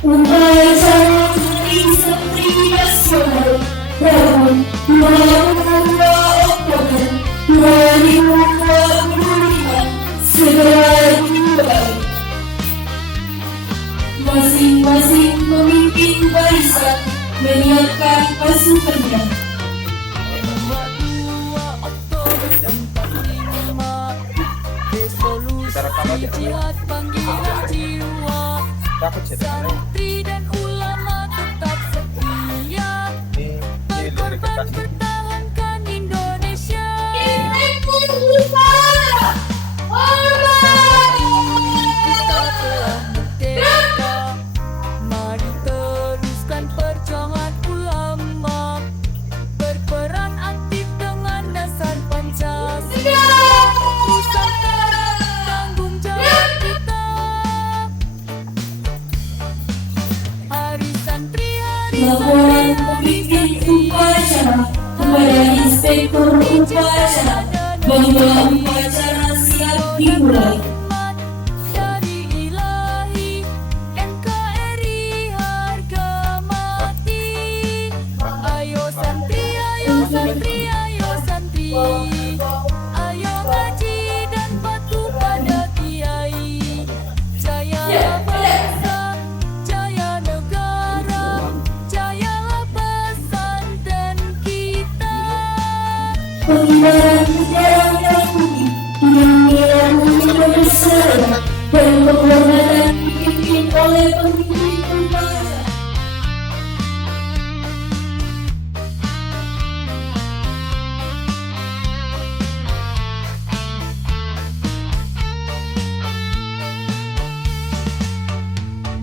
Upacara Putri Satria Nasional tahun 2024 2025 segera dimulai. Masing-masing pemimpin barisan menyiapkan pasukannya. Jihad panggilan jiwa, santri dan ulama tetap setia, berkorban pertahankan Indonesia. Kita telah merdeka, mari teruskan perjuangan ulama, berperan aktif dengan dasar Pancasila. Laporan pemimpin upacara kepada inspektur upacara bahwa upacara siap dimulai. Dari Ilahi NKRI harga mati. Ayo santri, ayo santri, ayo santri, ayo ngaji dan patuh pada kiai. Jaya bangsa, jaya negara, jayalah pesantren kita. Pengibaran bendera merah putih dengan nilai bersama dan penghormatan dipimpin oleh pemimpin upacara.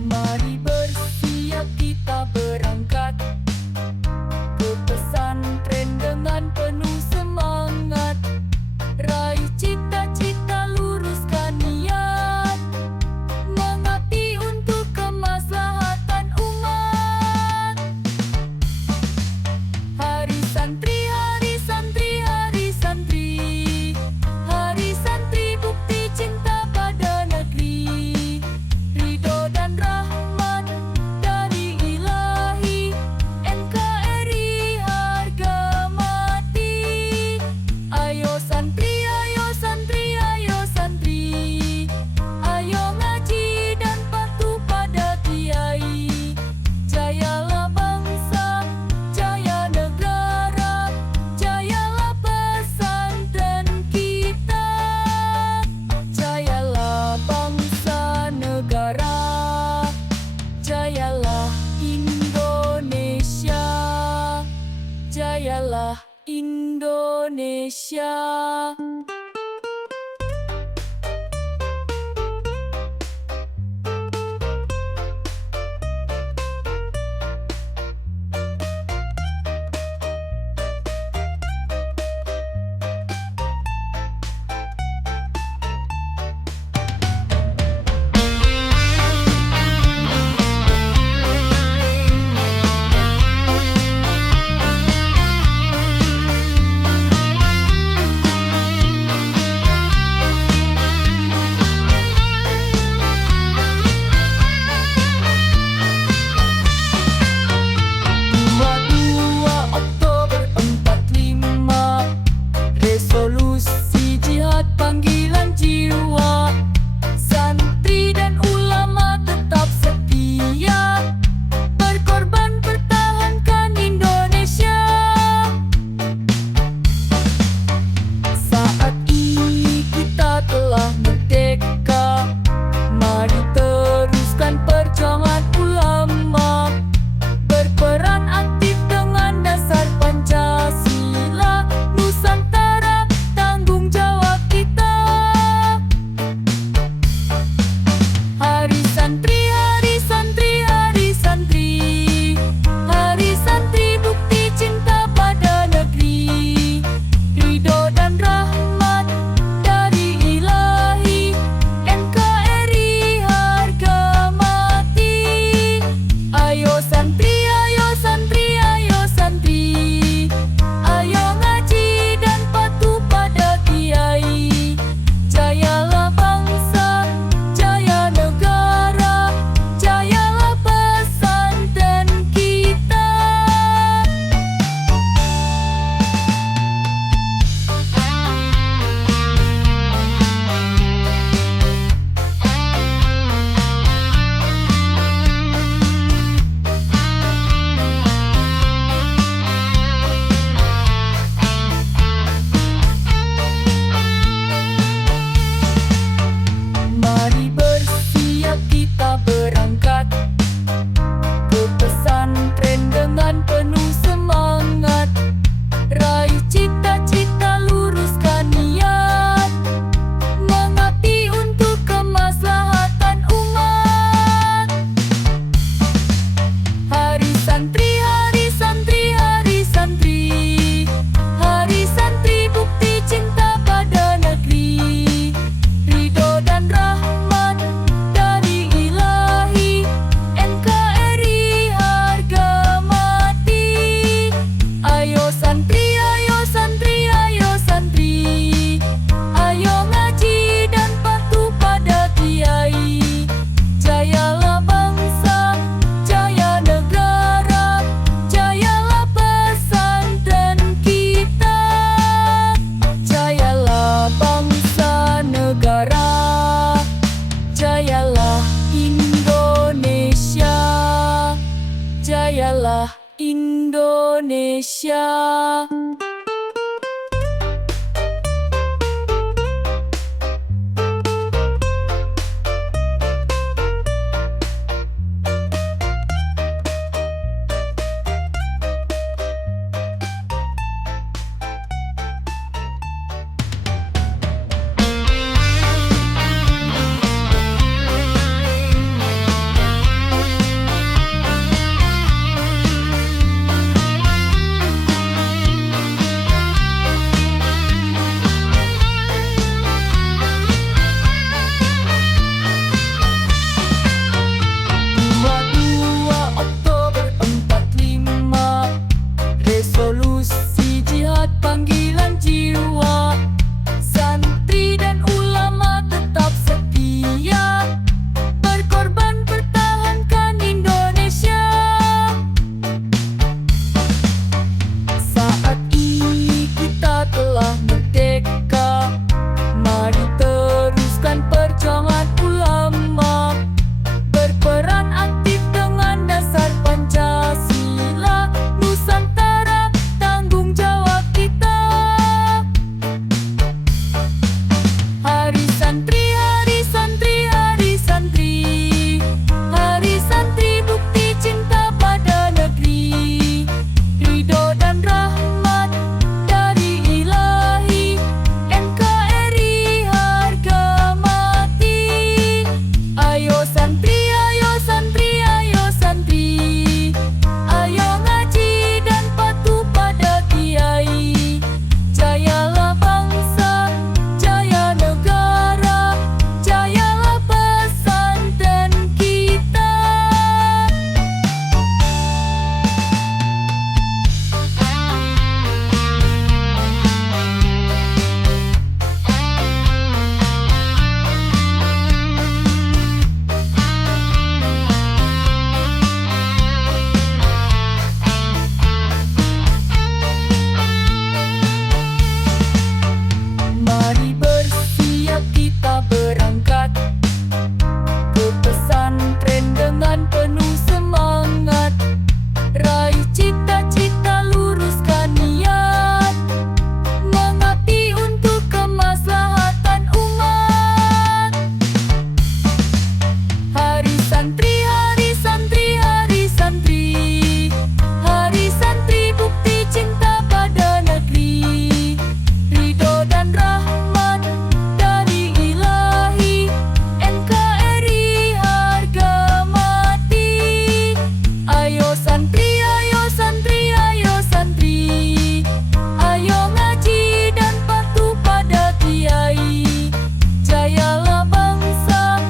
Mari bersiap kita berangkat ke pesantren dengan penuh semangat, raih cita-cita luruskan niat, kita berangkat ke pesantren dengan penuh semangat. Raih cita-cita, luruskan niat, mengabdi untuk kemaslahatan umat. Hari santri, hari santri, hari santri, hari santri bukti cinta pada negeri. Ridho dan rahmat dari Ilahi, NKRI harga mati. Ayo santri, ayo santri, ayo santri, ayo ngaji dan patuh pada kiai. Jayalah bangsa, jaya negara, jayalah pesantren kita. Jayalah bangsa negara, jayalah Indonesia, jayalah Indonesia. Resolusi jihad panggilan jiwa, santri dan ulama tetap setia, berkorban pertahankan Indonesia. Saat ini kita telah merdeka, mari teruskan perjuangan ulama, berperan aktif dengan dasar Pancasila. Nusantara tanggung jawab kita. Hari santri, hari santri, hari santri, hari santri bukti cinta pada negeri. Ridho dan rahmat dari Ilahi, NKRI harga mati. Ayo santri, ayo santri, ayo santri, ayo ngaji dan patuh pada kiai. Jayalah bangsa, jaya negara, jayalah pesantren kita. Mari bersiap kita berangkat ke pesantren dengan penuh semangat. Raih cita-cita, luruskan niat, mengabdi untuk kemaslahatan umat. Hari santri, hari santri, hari santri, hari santri bukti cinta pada negeri. Ridho dan rahmat dari Ilahi, NKRI harga mati. Ayo santri, ayo santri, ayo santri, ayo ngaji dan patuh pada kiai. Jayalah bangsa,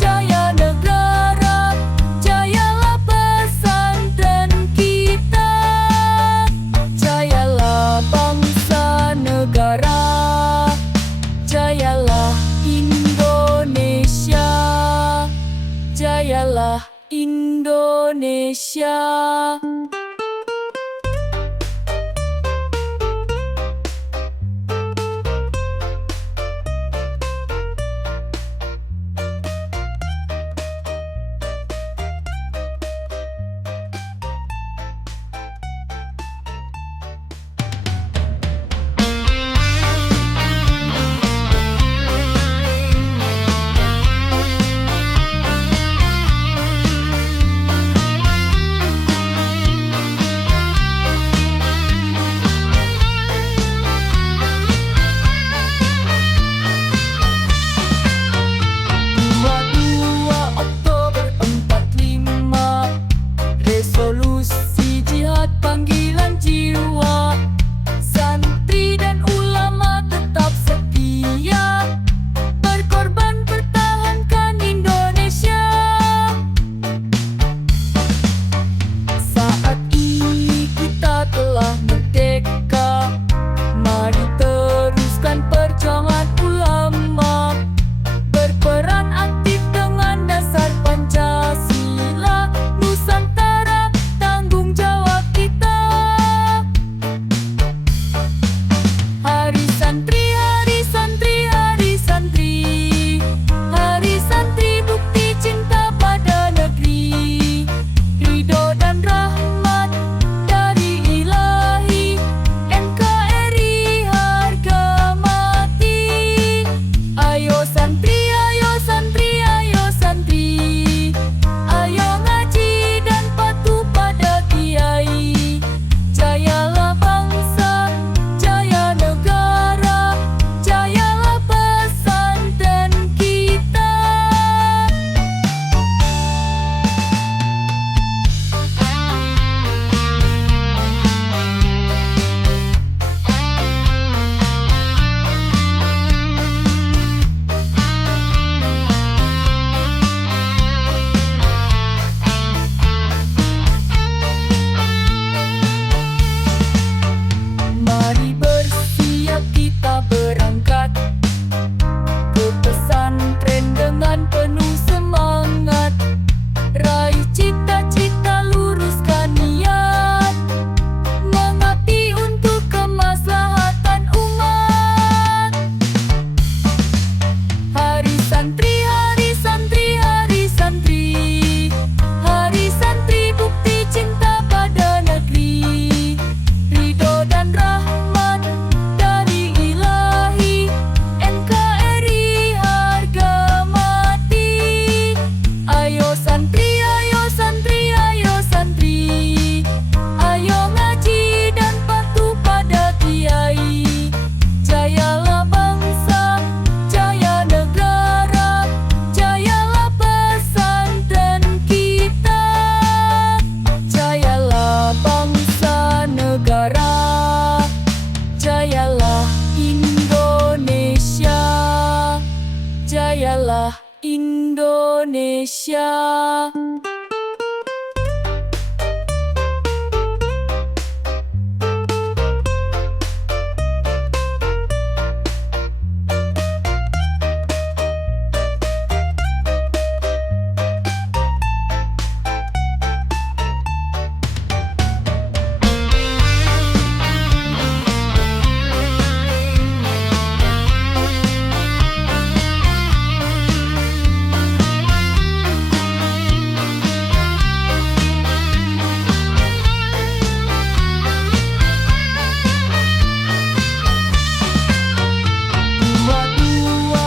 jaya negara, jayalah pesantren kita. Jayalah bangsa negara, jayalah Indonesia, jayalah Indonesia.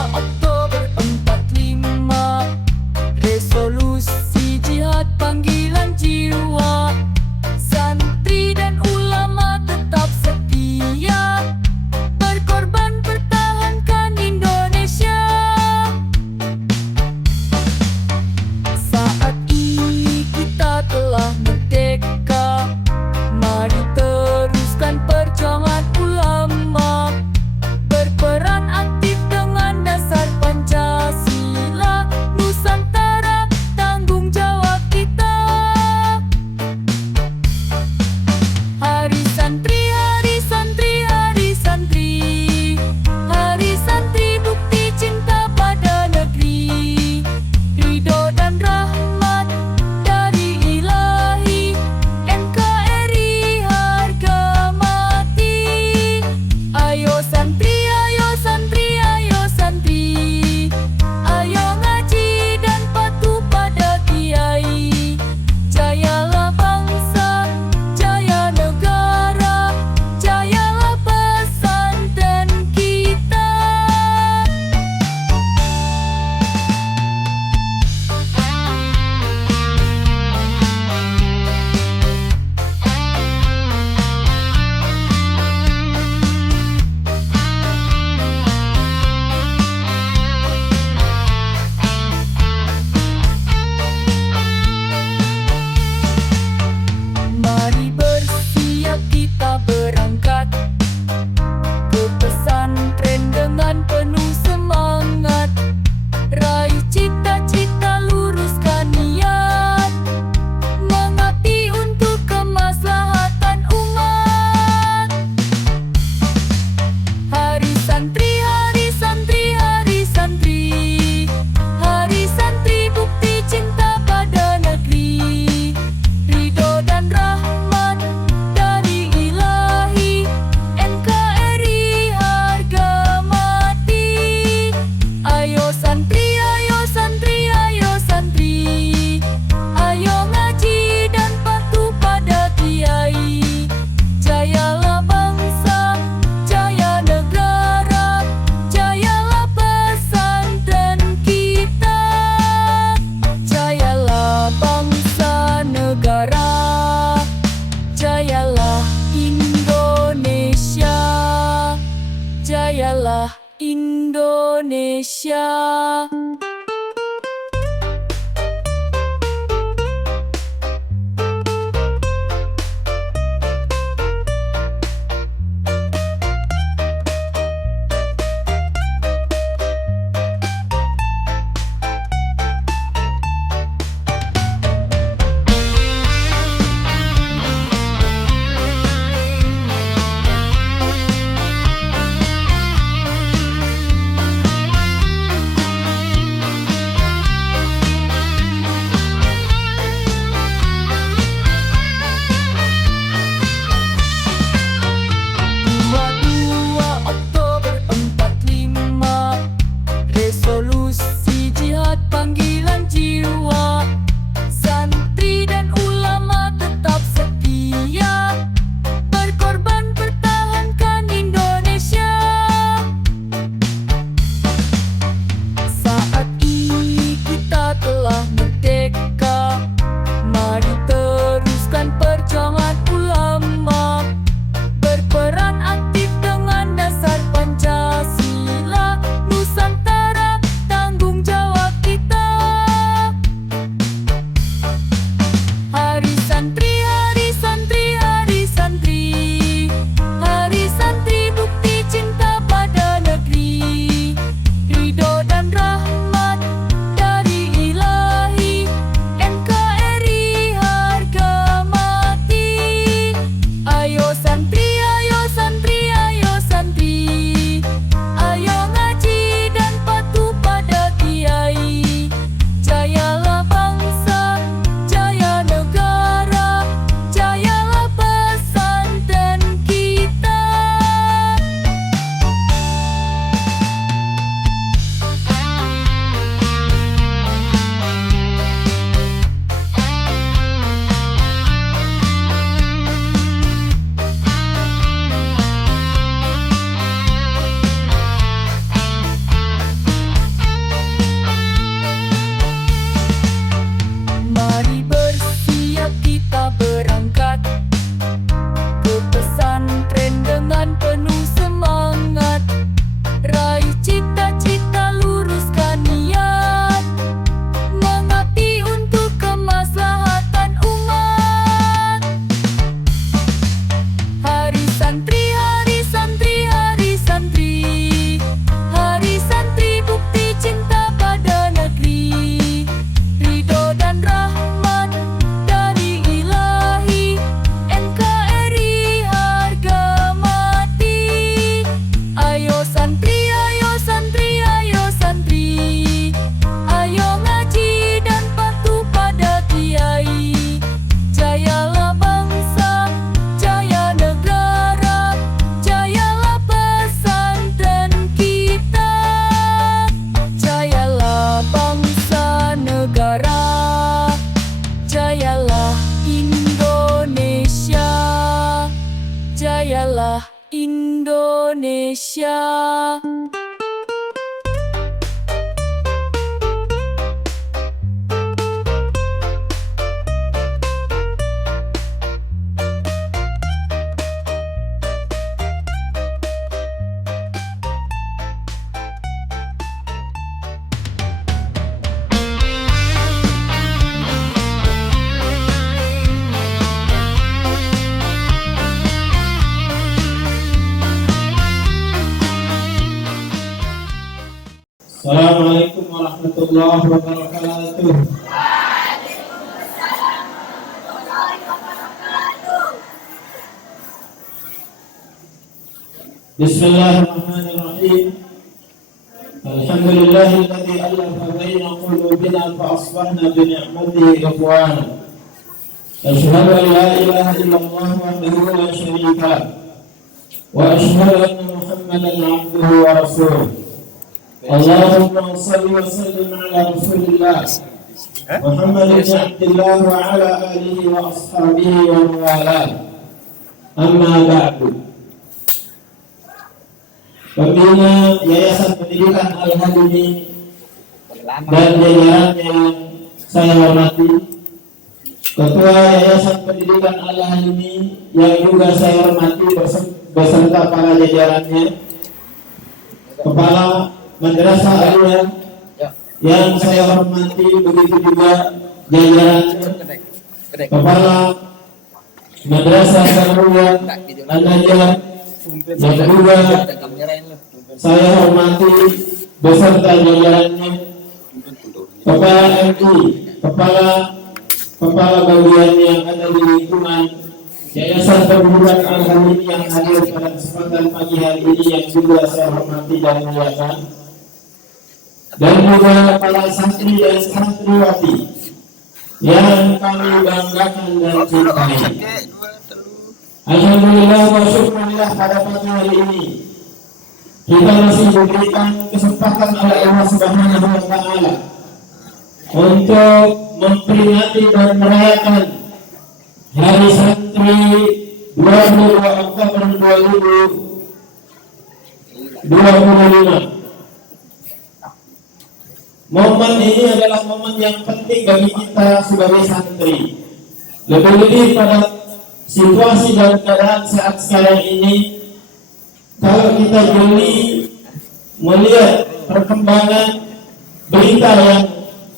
Oktober 45, resolusi jihad panggilan jiwa. Santri dan ulama tetap setia, berkorban pertahankan Indonesia. Saat ini kita telah merdeka, mari teruskan perjuangan ulama, berperan aktif dengan dasar Pancasila. Nusantara tanggung jawab kita. Hari santri, hari santri, hari santri, hari santri bukti cinta pada negeri, ridho dan rahmat dari Ilahi, NKRI harga mati. Ayo santri, ayo santri, ayo santri, ayo ngaji dan patuh pada kiai. Jayalah bangsa, jaya negara, jayalah pesantren kita. Mari bersiap kita berangkat ke pesantren dengan penuh semangat. Raih cita-cita, luruskan niat, mengabdi untuk kemaslahatan umat. Hari santri, hari santri, hari santri, hari santri bukti cinta pada negeri, ridho dan rahmat dari Ilahi, NKRI harga mati. Ayo santri, ayo santri, ayo santri, ayo ngaji dan patuh pada kiai. Jayalah bangsa, jaya negara, jayalah pesantren kita. Jayalah bangsa negara, jayalah Indonesia, jayalah Indonesia. Indonesia. Assalamualaikum warahmatullahi wabarakatuh. Bismillahirrahmanirrahim. Alhamdulillahilladzi alafa baina qulubina fa asbahna bi ni'matihi ikhwana. Asyhadu an la ilaha illallah wahdahu la syarika lah wa asyhadu anna Muhammadan 'abduhu wa rasuluh. Allahumma salli wa sallim ala Rasulillah Muhammad bin Abdullah wa ala alihi wa ashabihi wa mawalah. Amma ba'du. Pembina Yayasan Pendidikan Al-Hadini dan jajarannya yang saya hormati, Ketua Yayasan Pendidikan Al-Hadini yang juga saya hormati beserta para jajarannya, Kepala Madrasah Aliyah yang saya hormati, begitu juga jajarannya, Kepala Madrasah Darul An-Najah yang juga saya hormati beserta jajarannya, Kepala MI, Kepala bagian yang ada di lingkungan Yayasan Pendidikan Al-Hadini yang hadir pada kesempatan pagi hari ini yang juga saya hormati dan muliakan, dan juga para santri dan santriwati yang kami banggakan dan cintai. Alhamdulillah wa syukurillah, pada pagi hari ini kita masih diberikan kesempatan oleh Allah Subhanahu wa Ta'ala untuk memperingati dan merayakan Hari Santri 22 Oktober 2025. Momen ini adalah momen yang penting bagi kita sebagai santri, lebih-lebih pada situasi dan keadaan saat sekarang ini. Kalau kita jeli melihat perkembangan berita yang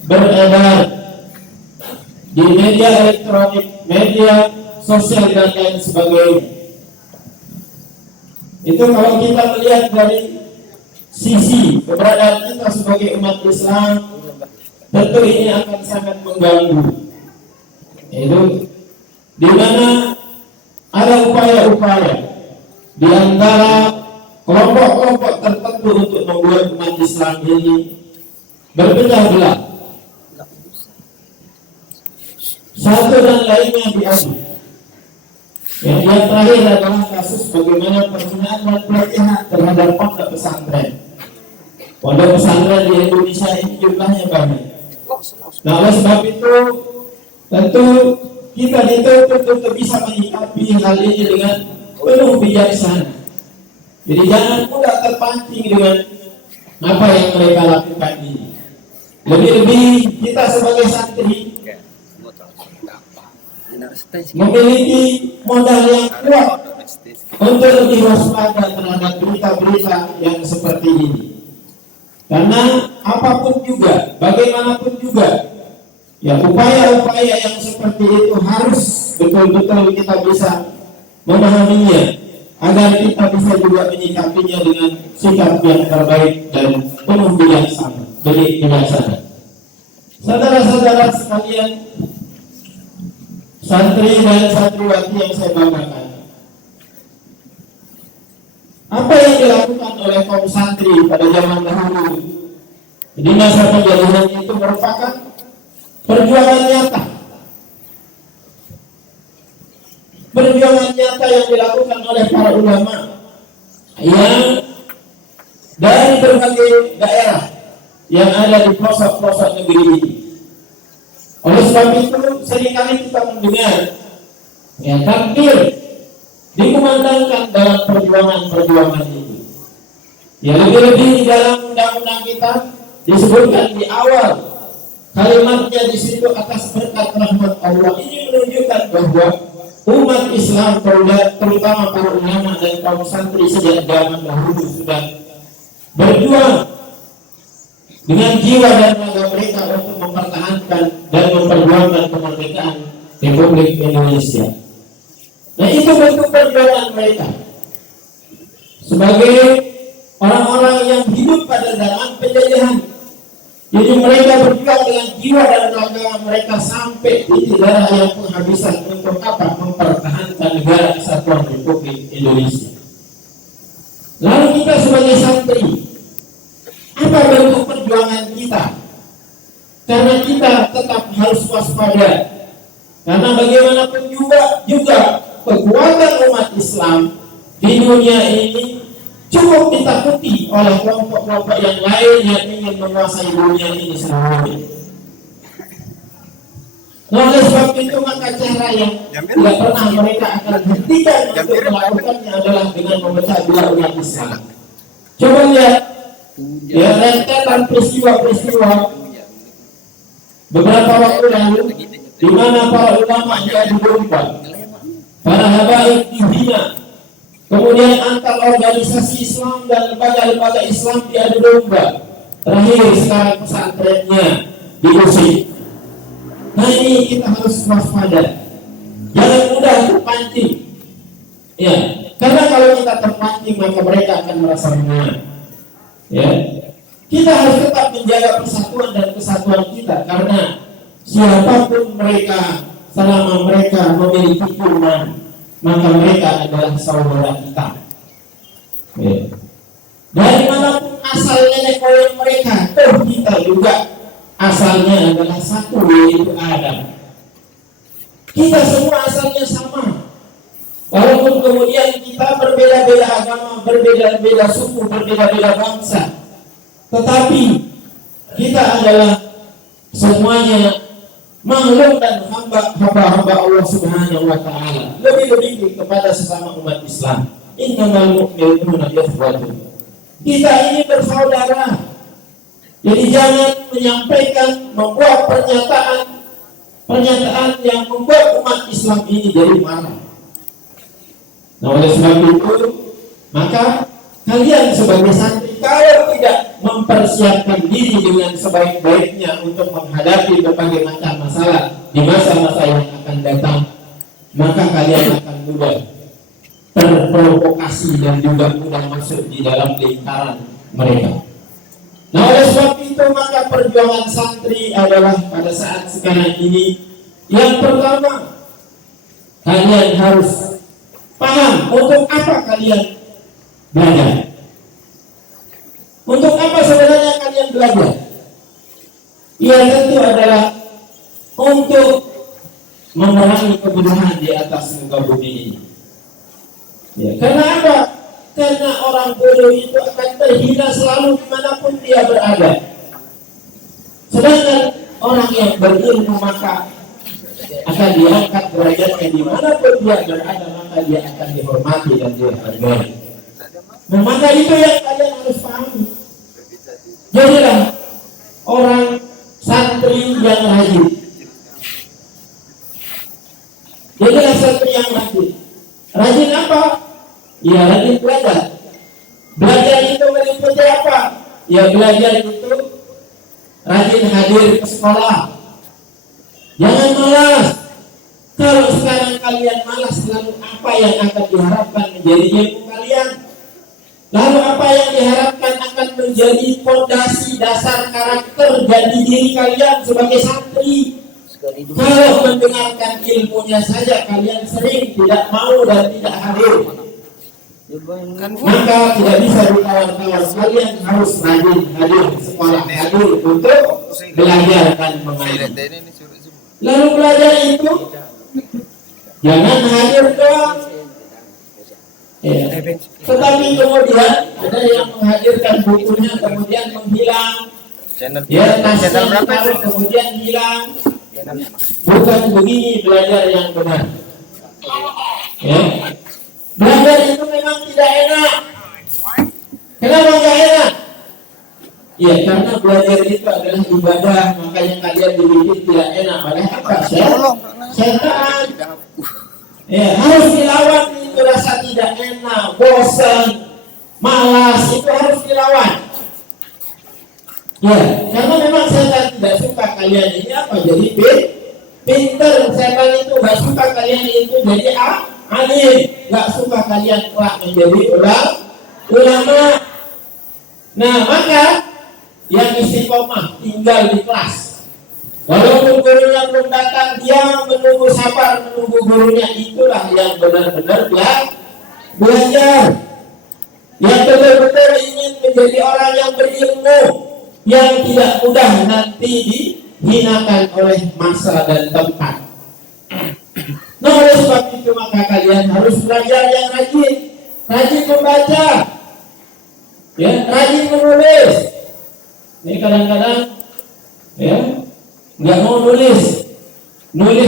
beredar di media elektronik, media sosial dan lain sebagainya, itu kalau kita melihat dari sisi keberadaan kita sebagai umat Islam, tentu ini akan sangat mengganggu. Itu di mana ada upaya-upaya di antara kelompok-kelompok tertentu untuk membuat umat Islam ini berpecah belah, satu dan lainnya diadu. Yang terakhir adalah kasus bagaimana penghinaan dan pelecehan terhadap pondok pesantren. Pondok pesantren di Indonesia ini jumlahnya banyak. Nah, oleh sebab itu tentu kita dituntut untuk bisa menyikapi hal ini dengan penuh bijaksana. Jadi jangan mudah terpancing dengan apa yang mereka lakukan ini. Lebih-lebih kita sebagai santri memiliki modal yang kuat untuk lebih waspada terhadap berita-berita yang seperti ini. Karena apapun juga, bagaimanapun juga, ya upaya-upaya yang seperti itu harus betul-betul kita bisa memahaminya, agar kita bisa juga menyikapinya dengan sikap yang terbaik dan penuh bijaksana. Saudara-saudara sekalian, santri dan santriwati yang saya banggakan, apa yang dilakukan oleh kaum santri pada zaman dahulu di masa penjajahan itu merupakan perjuangan nyata. Perjuangan nyata yang dilakukan oleh para ulama yang dari berbagai daerah yang ada di pelosok-pelosok negeri ini. Oleh sebab itu seringkali kita mendengar ya takbir dikumandangkan dalam perjuangan-perjuangan itu. Ya, lebih-lebih di dalam undang-undang kita disebutkan di awal kalimatnya di situ atas berkat rahmat Allah. Ini menunjukkan bahwa umat Islam terutama para ulama dan kaum santri sejak zaman dahulu sudah berjuang dengan jiwa dan raga mereka untuk mempertahankan dan memperjuangkan kemerdekaan Republik Indonesia. Nah, itu bentuk perjuangan mereka sebagai orang-orang yang hidup pada zaman penjajahan. Jadi mereka berjuang dengan jiwa dan raga mereka sampai titik darah yang penghabisan untuk apa? Mempertahankan negara kesatuan Republik Indonesia. Lalu kita sebagai santri, apa bentuk perjuangan kita? Karena kita tetap harus waspada. Karena bagaimanapun juga kekuatan umat Islam di dunia ini cukup ditakuti oleh kelompok-kelompok yang lain yang ingin menguasai dunia ini sendiri. Nah, oleh sebab itu maka cara yang tidak pernah mereka akan hentikan untuk melakukannya adalah dengan memecah belah umat Islam. Coba lihat ya, rentetan peristiwa-peristiwa beberapa waktu lalu di mana para ulama diadu domba, para habaib dihina, kemudian antar organisasi Islam dan lembaga-lembaga Islam diadu domba. Terakhir sekarang pesantrennya diusir. Nah, ini kita harus waspada. Jangan mudah terpancing. Ya, karena kalau kita terpancing maka mereka akan merasa menang. Ya, kita harus tetap menjaga persatuan dan kesatuan kita karena siapapun mereka selama mereka memiliki iman maka mereka adalah saudara kita. Ya. Dari manapun asal nenek moyang mereka, kita juga asalnya adalah satu, yaitu Adam. Kita semua asalnya sama. Walaupun kemudian kita berbeda-beda agama, berbeda-beda suku, berbeda-beda bangsa, tetapi kita adalah semuanya makhluk dan hamba Allah Subhanahu wa taala. Lebih-lebih kepada sesama umat Islam. Innamal mu'minuna ikhwatun. Kita ini bersaudara. Jadi jangan menyampaikan, membuat pernyataan yang membuat umat Islam ini jadi marah. Nah, oleh sebab itu, maka kalian sebagai santri kalau tidak mempersiapkan diri dengan sebaik-baiknya untuk menghadapi berbagai macam masalah di masa-masa yang akan datang, maka kalian akan mudah terprovokasi dan juga mudah masuk di dalam lingkaran mereka. Nah, oleh sebab itu maka perjuangan santri adalah pada saat sekarang ini yang pertama, kalian harus paham untuk apa kalian belajar. Untuk apa sebenarnya kalian belajar? Ya, tentu adalah untuk memerangi kebodohan di atas muka bumi ini. Ya, karena apa? Karena orang bodoh itu akan terhina selalu dimanapun dia berada. Sedangkan orang yang berilmu maka akan diangkat derajatnya dimanapun dia berada, maka dia akan dihormati dan dihargai. Nah, maka itu yang kalian harus pahami. Jadilah orang santri yang rajin. Jadilah santri yang rajin. Rajin apa? Ya, rajin belajar. Belajar itu meliputi apa? Ya, belajar itu rajin hadir ke sekolah. Jangan malas. Kalau sekarang kalian malas, lalu apa yang akan diharapkan menjadi ilmu kalian? Lalu apa yang diharapkan akan menjadi fondasi dasar karakter dan diri kalian sebagai santri? Kalau mendengarkan ilmunya saja kalian sering tidak mau dan tidak hadir, maka tidak bisa ditawar-tawar. Kalian harus rajin hadir sekolah, hadir untuk belajar dan mengajar. Lalu belajar itu jangan hadir doang. Ya. Tetapi kemudian ada yang menghadirkan bukunya kemudian menghilang. Ya, tasnya ditaruh kemudian hilang. Bukan begini belajar yang benar. Ya. Belajar itu memang tidak enak. Kenapa nggak enak? Ya karena belajar itu adalah ibadah, makanya kalian dibikin tidak enak. Oleh apa? Setan. Ya harus dilawan itu rasa tidak enak, bosan, malas itu harus dilawan. Ya karena memang setan tidak suka kalian ini apa jadi pinter. Setan itu nggak suka kalian itu jadi alim, nggak suka kalian kelak menjadi ulama. Nah maka yang istiqomah tinggal di kelas, walaupun gurunya belum datang, dia menunggu sabar menunggu gurunya, itulah yang benar-benar belajar, yang betul-betul ingin menjadi orang yang berilmu, yang tidak mudah nanti dihinakan oleh masa dan tempat. Nah oleh sebab itu maka kalian harus belajar yang rajin membaca, ya, rajin menulis. Ini kadang-kadang ya nggak mau nulis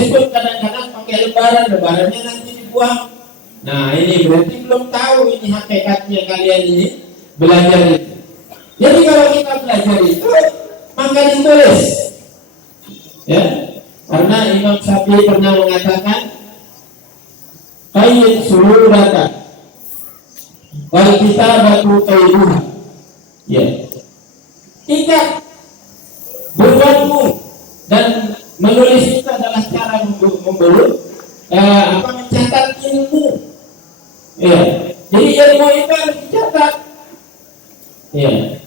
pun kadang-kadang pakai lebarannya nanti dibuang. Nah ini berarti belum tahu ini hakikatnya kalian ini belajar itu. Jadi kalau kita belajar itu maka ditulis, ya, karena Imam Syafi'i pernah mengatakan qayyid sururaka wal kitabatu qayduha, ya, ikat bebanmu, dan menulis itu adalah cara mencatat ilmu. Ya, jadi ilmu itu harus dicatat. Ya,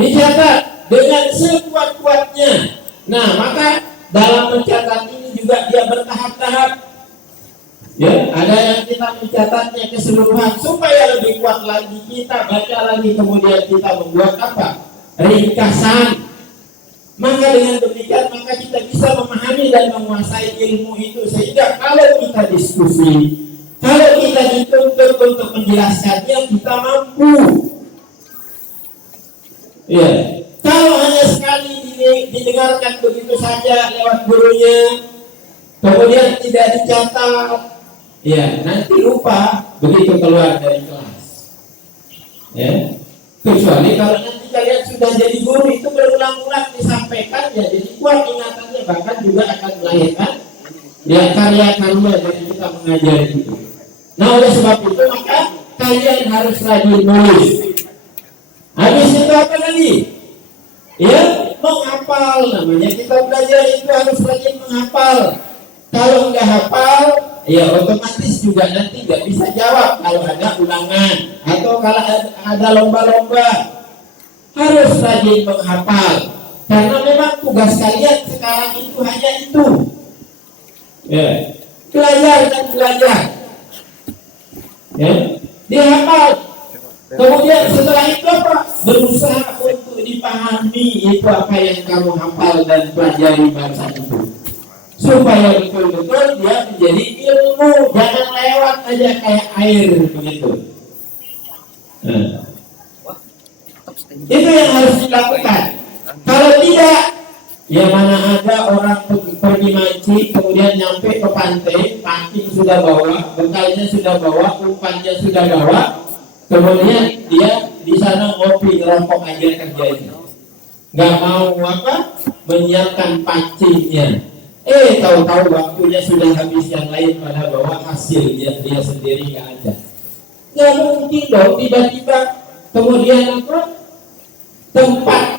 dicatat dengan sekuat-kuatnya. Nah, maka dalam mencatat ini juga dia bertahap-tahap. Ya, ada yang kita mencatatnya keseluruhan supaya lebih kuat lagi, kita baca lagi, kemudian kita membuat apa? Ringkasan. Maka dengan demikian maka kita bisa memahami dan menguasai ilmu itu, sehingga kalau kita diskusi, kalau kita dituntut untuk menjelaskannya, kita mampu. Ya, kalau hanya sekali didengarkan begitu saja lewat gurunya, kemudian tidak dicatat, ya nanti lupa begitu keluar dari kelas. Ya, kecuali kalau nanti kalian sudah jadi guru, itu berulang-ulang disampaikan, ya jadi kuat ingatannya, bahkan juga akan melahirkan ya karya-karya dari kita mengajar itu. Nah oleh sebab itu maka kalian harus rajin nulis. Habis itu apa lagi? Ya menghafal, namanya kita belajar itu harus rajin menghafal. Kalau nggak hafal, ya otomatis juga nanti nggak bisa jawab kalau ada ulangan atau kalau ada lomba-lomba. Harus rajin menghafal, karena memang tugas kalian sekarang itu hanya itu, ya, belajar dan belajar, ya, dihafal. Kemudian setelah itu apa? Berusaha untuk dipahami itu apa yang kamu hafal dan pelajari bahasa itu, supaya betul-betul dia menjadi ilmu, jangan lewat aja kayak air begitu. Nah, itu yang harus dilakukan. Kalau tidak, ya mana ada orang pergi mancing, kemudian nyampe ke pantai, pancing sudah bawa, bekalnya sudah bawa, umpannya sudah bawa, kemudian dia di sana ngopi ngerokok aja kerjanya, nggak mau menyiapkan pancingnya. Tahu-tahu waktunya sudah habis, yang lain pada bawa hasil, dia sendiri nggak ada. Nggak mungkin dong tiba-tiba kemudian tempat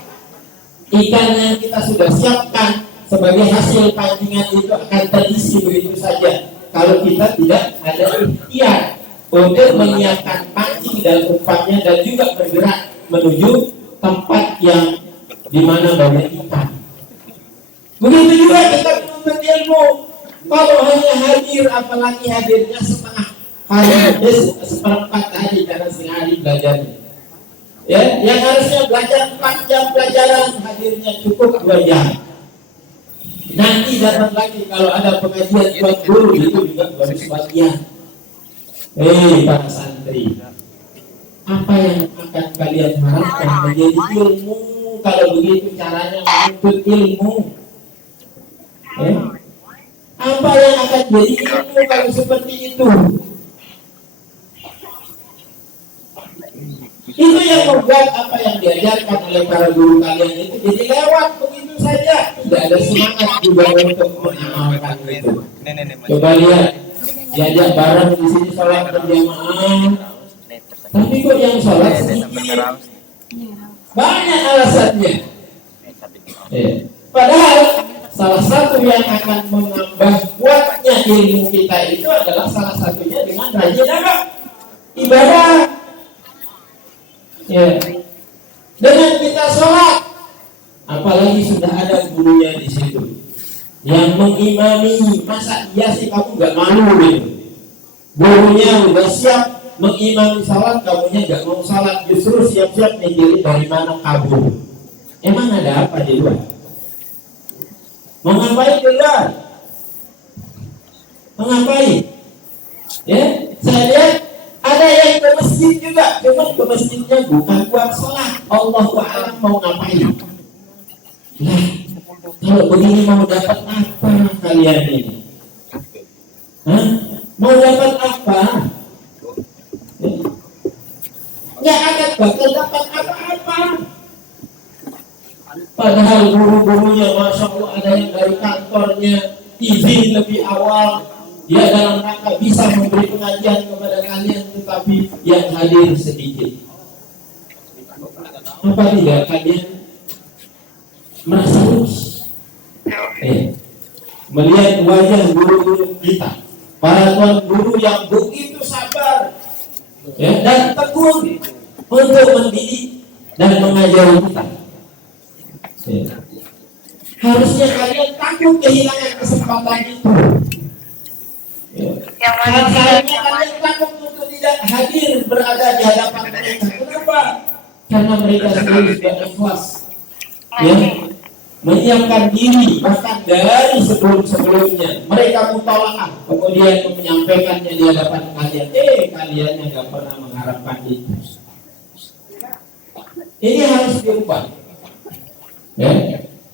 ikan yang kita sudah siapkan sebagai hasil pancingan itu akan terisi begitu saja kalau kita tidak ada ikhtiar untuk menyiapkan pancing dan umpannya, dan juga bergerak menuju tempat yang dimana banyak ikan. Begitu juga kita menuntut ilmu. Kalau hanya hadir, apalagi hadirnya setengah hari, seperempat hari, karena sehari belajarnya. Ya, yang harusnya belajar 4 jam pelajaran, hadirnya cukup 2 jam. Nanti datang lagi kalau ada pengajian buat guru, itu juga baru sebagian. Para santri, apa yang akan kalian harapkan menjadi ilmu kalau begitu caranya menuntut ilmu? Apa yang akan jadi ilmu kalau seperti itu? Itu yang membuat apa yang diajarkan oleh para guru kalian itu jadi lewat begitu saja. Tidak ada semangat juga untuk mengamalkan itu. Coba lihat, diajak bareng di sini sholat berjamaah, tapi kok yang sholat sedikit? Banyak alasannya. Padahal salah satu yang akan menambah kuatnya ilmu kita itu adalah salah satunya dengan rajin apa? Ibadah. Ya. Dengan kita sholat, apalagi sudah ada gurunya di situ yang mengimami, masa iya sih kamu nggak malu gitu? Gurunya udah siap mengimami sholat, kamunya nggak mau sholat, justru siap-siap mikirin dari mana kabur. Emang ada apa di luar? Mau ngapain di luar? Mau ngapain? Ya, saya lihat ada yang ke masjid juga, cuma ke masjidnya bukan buat sholat. Allahu a'lam mau ngapain? Nah, kalau begini mau dapat apa kalian ini? Hah? Mau dapat apa? Nggak akan bakal dapat apa-apa. Padahal guru-gurunya, masya Allah, ada yang dari kantornya izin lebih awal. Dia dalam rangka bisa memberi pengajian kepada kalian, tetapi yang hadir sedikit. Apa tidak kalian merasa rugi? Melihat wajah guru-guru kita, para tuan guru yang begitu sabar dan tekun untuk mendidik dan mengajari kita. Harusnya kalian takut kehilangan kesempatan itu. Sayangnya kalian takut untuk tidak hadir berada di hadapan mereka. Kenapa? Karena mereka sendiri sudah ikhlas, menyiapkan diri bahkan dari sebelum-sebelumnya. Mereka mutalaah, kemudian menyampaikannya di hadapan kalian. Kalian yang tidak pernah mengharapkan itu. Ini harus diubah.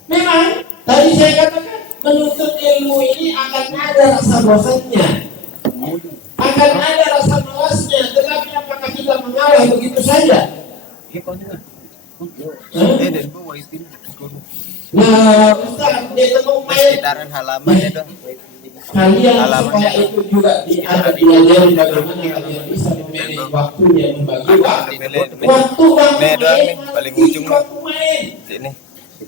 Memang tadi saya katakan menuntut ilmu ini akan ada rasa bosannya, akan ada rasa malasnya, tetapi apakah kita mengalah begitu saja? Nah, Ustaz, dia temu main sekitaran halamannya dong. kalian supaya itu juga diajari bagaimana kalian bisa memanage waktunya, membagi waktu main, paling ujung waktu main. Sini.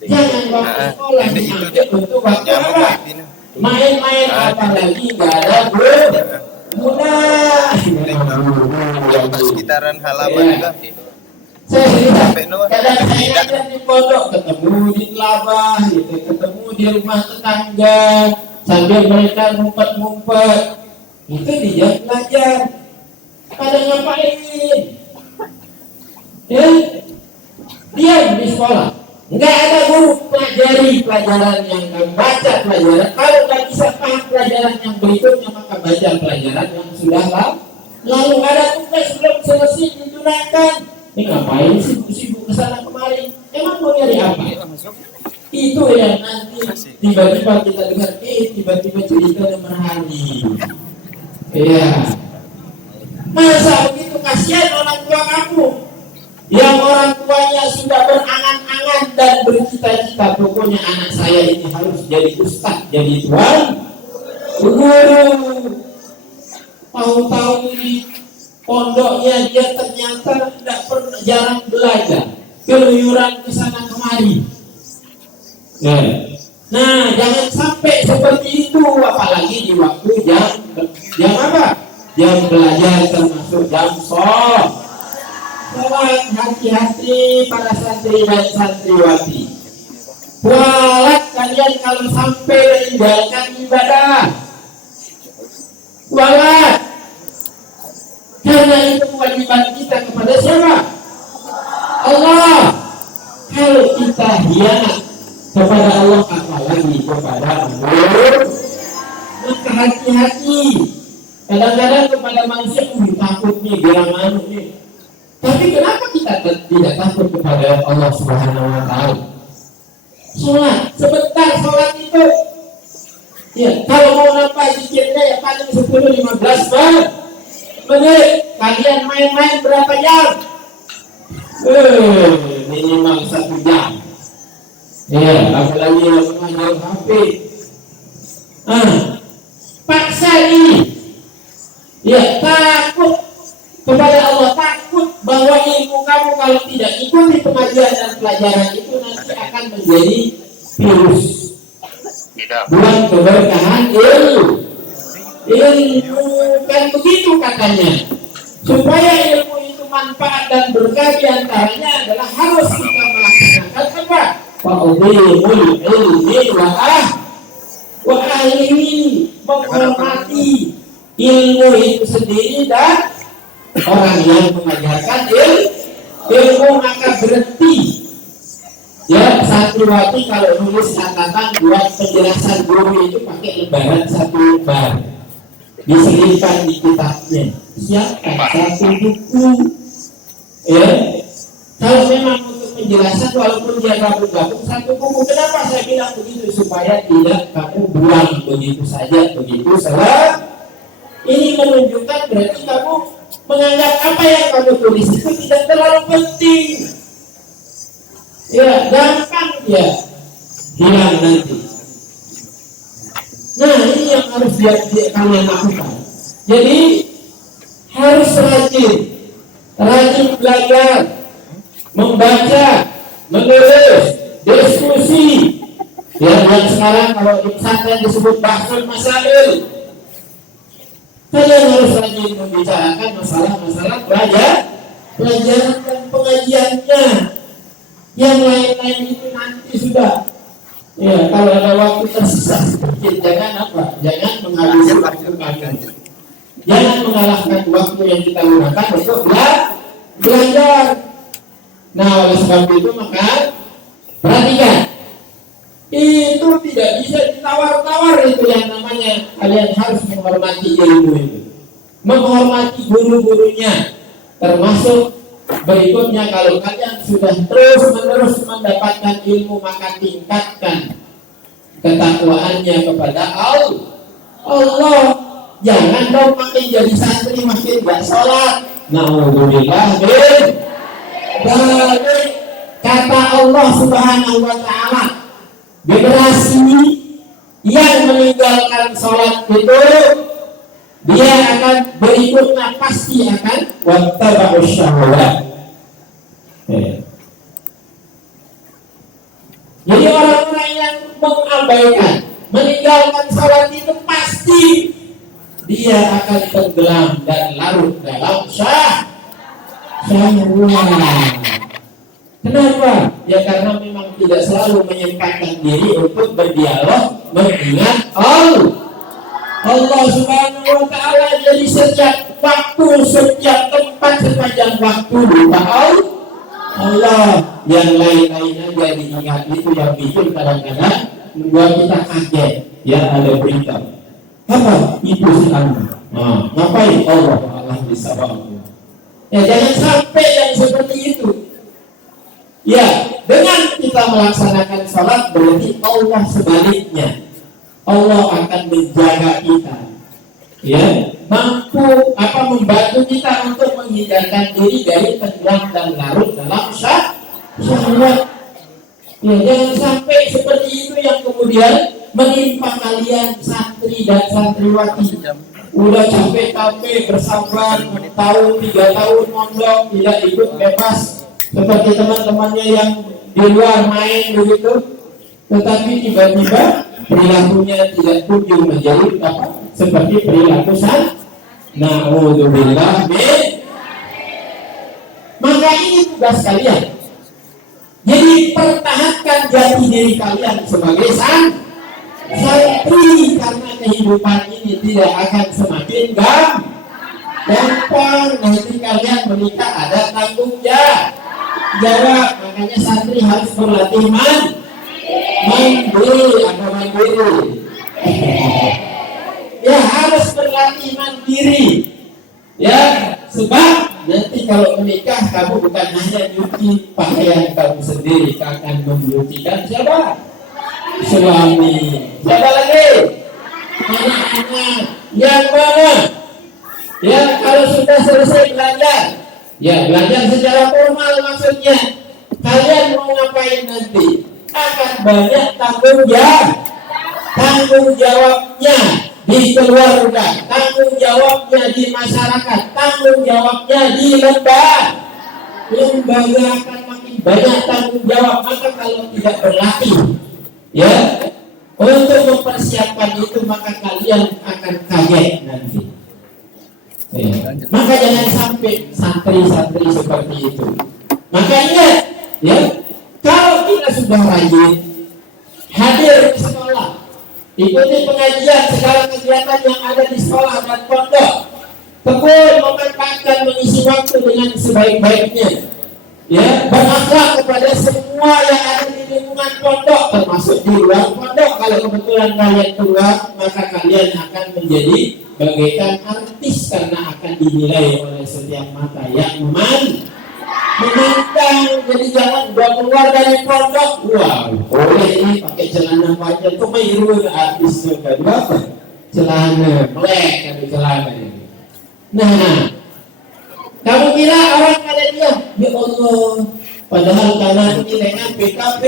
Jangan waktu sekolah diambil untuk waktu apa? Main-main apalagi nggak ada mudah. Sekitaran halaman juga. Saya lihat kadang saya ada di pondok, ketemu di labah, gitu, ketemu di rumah tetangga, sambil mereka ngumpet-ngumpet, itu dia belajar. Pada ngapain? Diam di sekolah. Nggak ada guru, pelajari pelajaran yang baca pelajaran. Kalau nggak bisa paham pelajaran yang berikutnya, maka baca pelajaran yang sudah lalu. Ada tugas belum selesai ditunaikan. Ini ngapain sibuk kesana kemari? Emang mau nyari apa? Itu yang nanti tiba-tiba kita dengar, tiba-tiba cerita Merhani. Iya. Masa begitu, kasihan orang tua kamu yang orang tuanya sudah berangan-angan dan bercita-cita, pokoknya anak saya ini harus jadi ustaz, jadi tuan guru. Tahu-tahu di pondoknya dia ternyata tidak pernah, jarang belajar, keluyuran ke sana kemari. Nah, jangan sampai seperti itu, apalagi di waktu jam apa? Jam belajar, termasuk jam sholat. Hati-hati para santri dan santriwati. Walat kalian kalau sampai meninggalkan ibadah. Walat. Karena itu kewajiban kita kepada siapa? Allah. Kalau kita hianat kepada Allah, apalagi kepada Allah, maka hati-hati. Kadang-kadang kepada manusia takut nih, bilang nih. Tapi kenapa kita tidak takut kepada Allah Subhanahu wa Ta'ala? Sholat, sebentar sholat itu. Ya, kalau mau nampak zikirnya ya paling 10-15 menit. Kalian main-main berapa jam? Minimal 1 jam. Ya, apalagi yang mengajar HP. Paksa ini. Ya, takut kepada Allah, takut bahwa ilmu kamu kalau tidak ikuti pengajian dan pelajaran itu nanti akan menjadi virus. Bukan keberkahan ilmu. Ilmu kan begitu katanya. Supaya ilmu itu manfaat dan berkah diantaranya adalah harus kita melaksanakan apa? Fa'udhimul ilmi wa ahlihi, menghormati ilmu itu sendiri dan orang yang mengajarkan ilmu, maka berhenti. Ya, santriwati kalau nulis catatan buat penjelasan guru itu pakai lembaran 1 lembar, diselipkan di kitabnya, siapkan 1 buku. Ya, kalau memang untuk penjelasan walaupun dia gabung-gabung 1 buku, kenapa saya bilang begitu? Supaya tidak kamu buang begitu saja, begitu salah. Ini menunjukkan berarti kamu menganggap apa yang kamu tulis itu tidak terlalu penting. Ya, gampang ya hilang nanti. Nah, ini yang harus kalian lakukan. Jadi harus rajin belajar, membaca, menulis, diskusi. Ya, yang sekarang kalau di pesantren disebut bahsul masail. Kalian harus rajin membicarakan masalah-masalah pelajaran dan pengajiannya. Yang lain-lain itu nanti sudah. Ya, kalau ada waktu tersisa sedikit, jangan menghabiskan waktu kalian. Jangan mengalahkan waktu yang kita gunakan untuk belajar. Nah, oleh sebab itu maka perhatikan, itu tidak bisa ditawar-tawar. Itu yang namanya kalian harus menghormati ilmu itu, menghormati guru-gurunya. Termasuk berikutnya, kalau kalian sudah terus-menerus mendapatkan ilmu, maka tingkatkan ketakwaannya kepada Allah. Jangan dong makin jadi santri makin gak sholat. Na'udzubillah min dzalik. Kata Allah Subhanahu wa ta'ala, generasi yang meninggalkan sholat itu dia akan berikutnya pasti akan wattaba'us syahwat. Jadi orang-orang yang mengabaikan, meninggalkan sholat itu pasti dia akan tenggelam dan larut dalam syahwat. Kenapa? Ya karena memang tidak selalu menyempatkan diri untuk berdialog mengingat Allah Subhanahu wa ta'ala. Jadi setiap waktu, setiap tempat, sepanjang waktu lupa Allah. Yang lain-lain aja diingat, itu yang bikin kadang-kadang membuat kita kaget. Ya, ada berita apa? Itu si anu. Ngapain Allah bisa bantu. Ya, jangan sampai yang seperti itu. Ya, dengan kita melaksanakan salat berarti Allah sebaliknya, Allah akan menjaga kita. Ya, mampu membantu kita untuk menghindarkan diri dari tenggelam dan larut dalam syahwat. Ya, jangan sampai seperti itu yang kemudian menimpa kalian santri dan santriwati. Udah capek-capek bersabar 2 tahun, 3 tahun mondok, tidak ikut bebas seperti teman-temannya yang di luar main begitu, tetapi tiba-tiba perilakunya tidak kunjung menjadi seperti perilaku na'udzubillah min. Maka ini tugas kalian. Jadi pertahankan jati diri kalian sebagai santri, karena kehidupan ini tidak akan semakin gampang. Nanti kalian menikah ada tanggung jawab. Makanya santri harus berlatih mandiri. Ya, harus berlatih mandiri. Ya, sebab nanti kalau menikah kamu bukan hanya nyuci pakaian kamu sendiri, akan menyucikan siapa? Suami. Siapa lagi? Anak-anak. Yang mana? Ya, kalau sudah selesai belajar, Ya, belajar secara formal maksudnya kalian mau ngapain nanti? Akan banyak tanggung jawabnya di keluarga, tanggung jawabnya di masyarakat, tanggung jawabnya di lembaga akan makin banyak tanggung jawab. Maka kalau tidak berlatih ya untuk mempersiapkan itu, maka kalian akan kaget nanti. Maka jangan sampai santri-santri seperti itu. Maka ingat ya, kalau kita sudah rajin hadir di sekolah, ikuti pengajian, segala kegiatan yang ada di sekolah dan pondok, tekun memanfaatkan mengisi waktu dengan sebaik-baiknya, ya, berakhlak kepada semua yang ada di lingkungan pondok, termasuk di luar pondok. Kalau kebetulan kalian keluar, maka kalian akan menjadi bagaikan artis, karena akan dinilai oleh setiap mata yang memandang. Jadi jangan keluar dari pondok, wow, boleh ini pakai celana panjang, kok mairu artis juga, apa? Celana black atau celana ini. Nah, kamu kira orang pada diam? Ya Allah, padahal karena ini dengan PKP,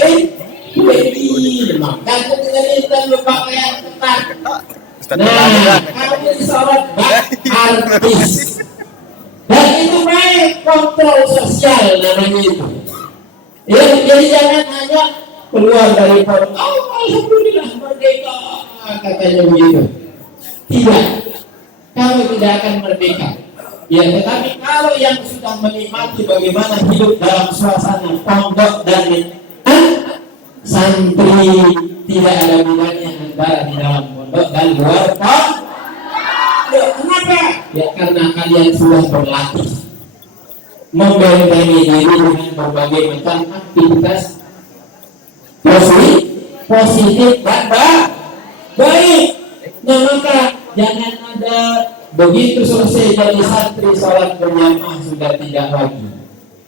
makan dengan berpakaian ketat. Nah, kamu ini seorang artis. Dan itu baik, kontrol sosial namanya itu. Ya, jadi jangan hanya keluar dari pondok, alhamdulillah merdeka, katanya begitu. Tidak, kamu tidak akan merdeka. Ya, tetapi kalau yang sudah menikmati bagaimana hidup dalam suasana pondok dan santri, tidak ada bedanya antara di dalam pondok dan luar pondok. Kenapa? Ya karena kalian sudah berlatih membentengi diri dengan berbagai macam aktivitas positif dan baik. Nah, maka jangan ada begitu selesai jadi santri sholat berjamaah sudah tidak lagi,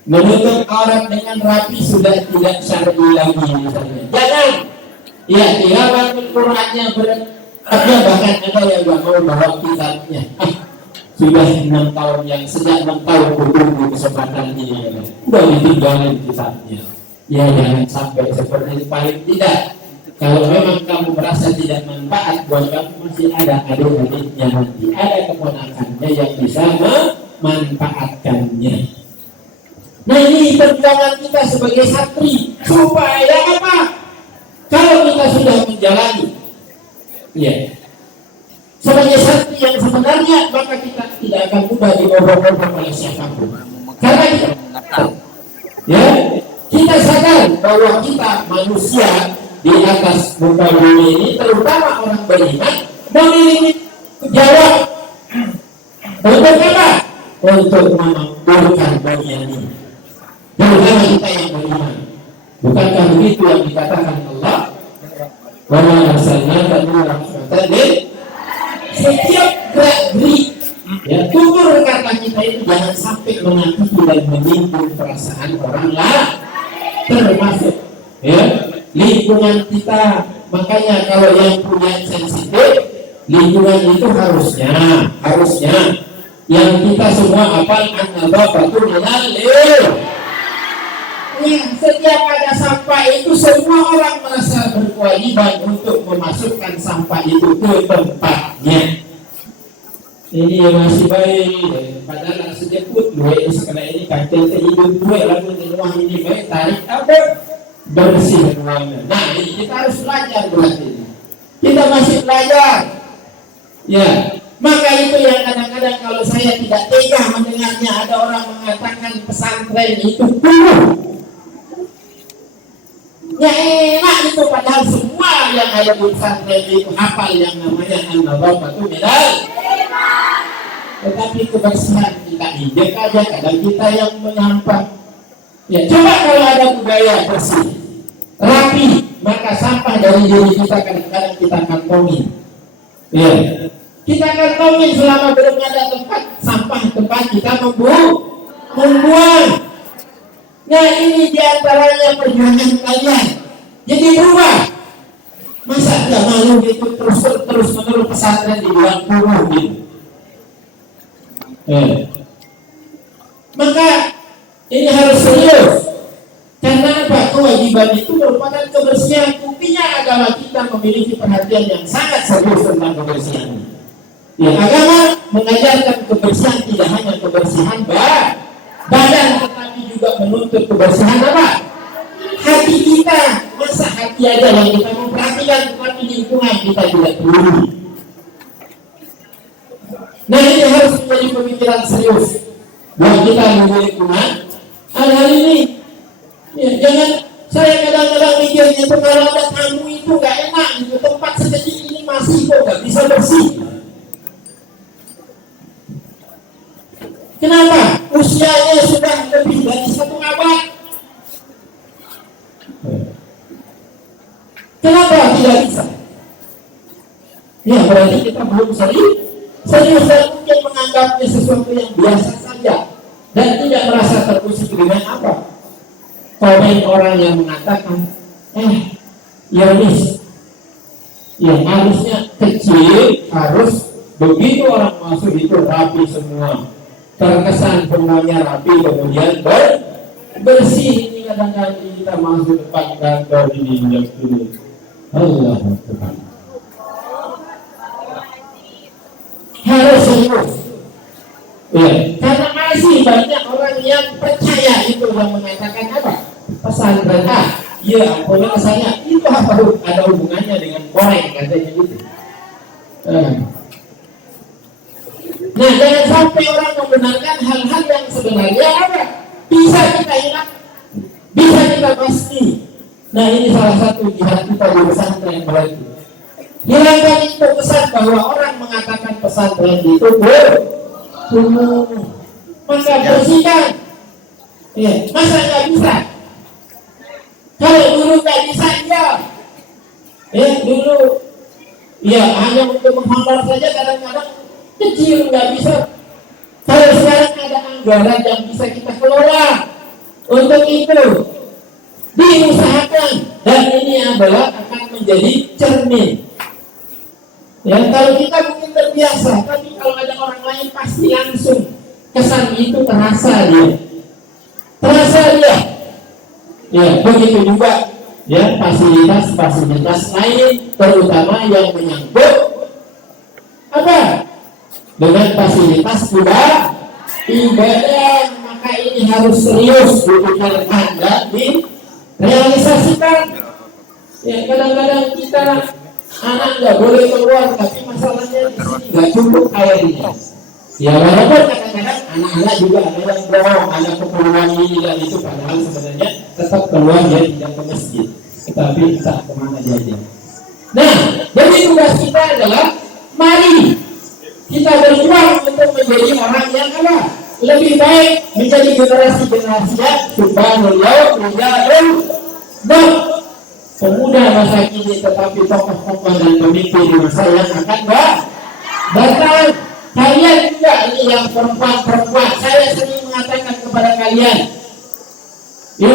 menutup aurat dengan rapi sudah tidak syar'i lagi misalnya. Jangan. Ya, tilawah Al-Qur'annya bahkan ada yang gak mau bawa kitabnya. Sudah 6 tahun sejak 6 tahun bertunggu kesempatannya, udah ditinggalin kitabnya. Ya jangan sampai seperti itu. Paling tidak, kalau memang kamu merasa tidak manfaat buat kamu, masih ada adik-adiknya nanti, ada keponakannya yang bisa memanfaatkannya. Nah, ini perjuangan kita sebagai santri supaya apa? Kalau kita sudah menjalani, ya, sebagai santri yang sebenarnya, maka kita tidak akan mudah diobok-obok oleh siapapun. Karena kita tahu, ya, kita sadar bahwa kita manusia di atas muka bumi ini, terutama orang beriman, memiliki jawab untuk apa? Untuk memakmurkan dunia ini. Terutama kita yang beriman. Bukankah begitu yang dikatakan Allah? Wa ma arsalnaka illa rahmatan lil setiap gerak-gerik, ya, tutur kata kita itu jangan sampai menyakiti dan menyinggung perasaan orang lain, termasuk ya lingkungan kita. Makanya kalau yang punya sensitif, lingkungan itu harusnya yang kita semua hafal an-nadhafatu minal ya, setiap ada sampah itu semua orang merasa berkewajiban untuk memasukkan sampah itu ke tempatnya. Ini masih baik, padahal sejeput duit sekarang ini kancil terhidup duit lalu di rumah ini baik, tarik apa bersih ruangan. Nah, ini kita harus belajar berarti. Kita masih belajar. Ya, maka itu yang kadang-kadang kalau saya tidak tega mendengarnya, ada orang mengatakan pesantren itu kumuh. Ya enak itu, padahal semua yang ada di pesantren itu hafal yang namanya an-nadhafatu minal. Tetapi kebersihan kita injek aja, kadang kita yang menyampah. Ya, coba kalau ada budaya bersih, rapi, maka sampah dari diri kita kadang-kadang kita kantongin. Ya, kita kantongin selama belum ada tempat sampah, tempat kita membuang. Nah, ini diantaranya perjuangan kalian. Jadi berubah. Masa tidak malu gitu terus menerus pesantren di bulan kumuh gitu. Maka ini harus serius. Karena apa? Kewajiban itu merupakan kebersihan. Buktinya agama kita memiliki perhatian yang sangat serius tentang kebersihan. Ya, agama mengajarkan kebersihan tidak hanya kebersihan badan, tetapi juga menuntut kebersihan apa? Hati kita. Masa hati aja yang kita memperhatikan, tetapi lingkungan kita tidak peduli. Nah, ini harus menjadi pemikiran serius buat kita menjaga lingkungan. Hal-hal ini, ya, jangan saya kadang-kadang mikirnya itu kalau ada tamu itu nggak enak, itu tempat sekecil ini masih kok nggak bisa bersih. Kenapa? Usianya sudah lebih dari 1 abad. Kenapa tidak bisa? Ya berarti kita belum serius dan mungkin menganggapnya sesuatu yang biasa saja dan tidak merasa terusik dengan apa? Komen orang yang mengatakan, Yonis, yang harusnya kecil harus begitu orang masuk itu rapi semua, terkesan semuanya rapi, kemudian bersih. Ini kadang-kadang kita masuk depan kantor ini dulu. Allah Tuhan. Harus serius. Ya, karena masih banyak orang yang percaya itu yang mengatakan apa? Pesantren ya pokoknya saya itu apa ada hubungannya dengan goreng katanya gitu. Nah, jangan sampai orang membenarkan hal-hal yang sebenarnya apa? Bisa kita hilang, bisa kita pasti. Nah, ini salah satu jihad kita di pesantren berarti. Hilangkan itu kesan bahwa orang mengatakan pesantren itu maka bersihkan. Ya, masa nggak bisa? Kalau dulu nggak bisa ya dulu ya hanya untuk menghambar saja kadang-kadang kecil nggak bisa. Kalau sekarang ada anggaran yang bisa kita kelola untuk itu, diusahakan, dan ini adalah akan menjadi cermin. Ya, kalau kita mungkin terbiasa, tapi kalau ada orang lain pasti langsung kesan itu terasa dia. Ya, begitu juga ya fasilitas lain, terutama yang menyangkut apa? Dengan fasilitas ibadah, maka ini harus serius dipikirkan dan direalisasikan. Ya, kadang-kadang kita anak nggak boleh keluar, tapi masalahnya di sini nggak cukup airnya. Ya walaupun kadang-kadang anak-anak juga ada yang bohong, ada keperluan ini dan itu, padahal sebenarnya tetap keluar dia tidak ke masjid, tetapi entah kemana dia. Nah, jadi tugas kita adalah mari kita berjuang untuk menjadi orang yang apa? Lebih baik, menjadi generasi-generasi yang subhanallah, dan pemuda masa kini, tetapi tokoh-tokoh dan pemimpin di masa yang akan datang. Kalian juga ini yang perempuan, saya sering mengatakan kepada kalian, ya,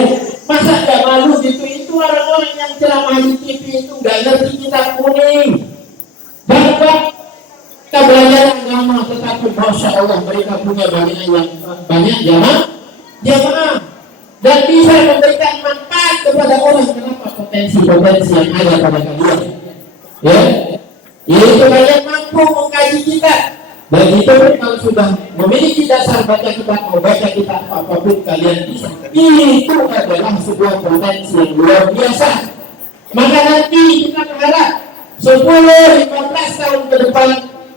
masa gak malu gitu? Itu orang-orang yang ceramah di TV itu gak ngerti kitab kuning. Bapak kita belajar agama, tetapi Masya Allah mereka punya banyak jamaah dan bisa memberikan manfaat kepada orang. Kenapa? Potensi-potensi yang ada pada kalian, ya, yaitu kalian mampu mengkaji kitab. Dan itu kalau sudah memiliki dasar baca kitab, mau baca kitab apapun kalian bisa. Itu adalah sebuah potensi yang luar biasa. Maka nanti kita berharap 10-15 tahun ke depan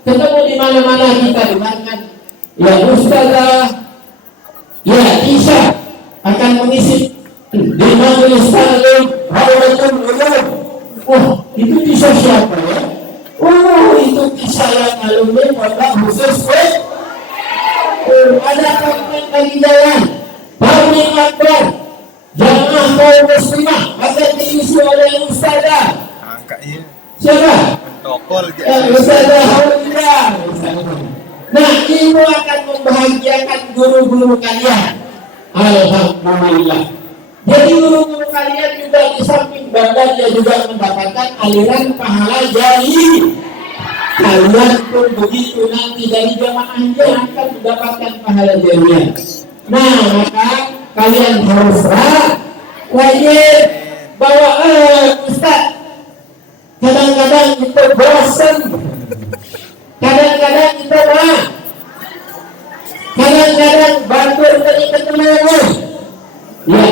ketemu di mana-mana kita dengarkan, ya Ustazah, ya Tisha akan mengisi di majelis taklim Rawatul Ulum. Wah, itu Tisha siapa ya? Itu kisah yang alumni Pondok Khusus ada kampung lagi jalan Paling Akbar Jamaah kaum muslimah akan diisi oleh Ustazah. Angka iya. Siapa? Tokol Ustazah Haulidah. Nah, itu akan membahagiakan guru-guru kalian. Alhamdulillah. Jadi guru-guru kalian juga di samping bangga, dia juga mendapatkan aliran pahala jari. Kalian pun begitu nanti dari jamaahnya akan mendapatkan pahala jariah. Nah, maka kalian harus wajib bahwa Ustaz, kadang-kadang itu bosan, kadang-kadang itu kadang-kadang batur dari ketemu. Ya,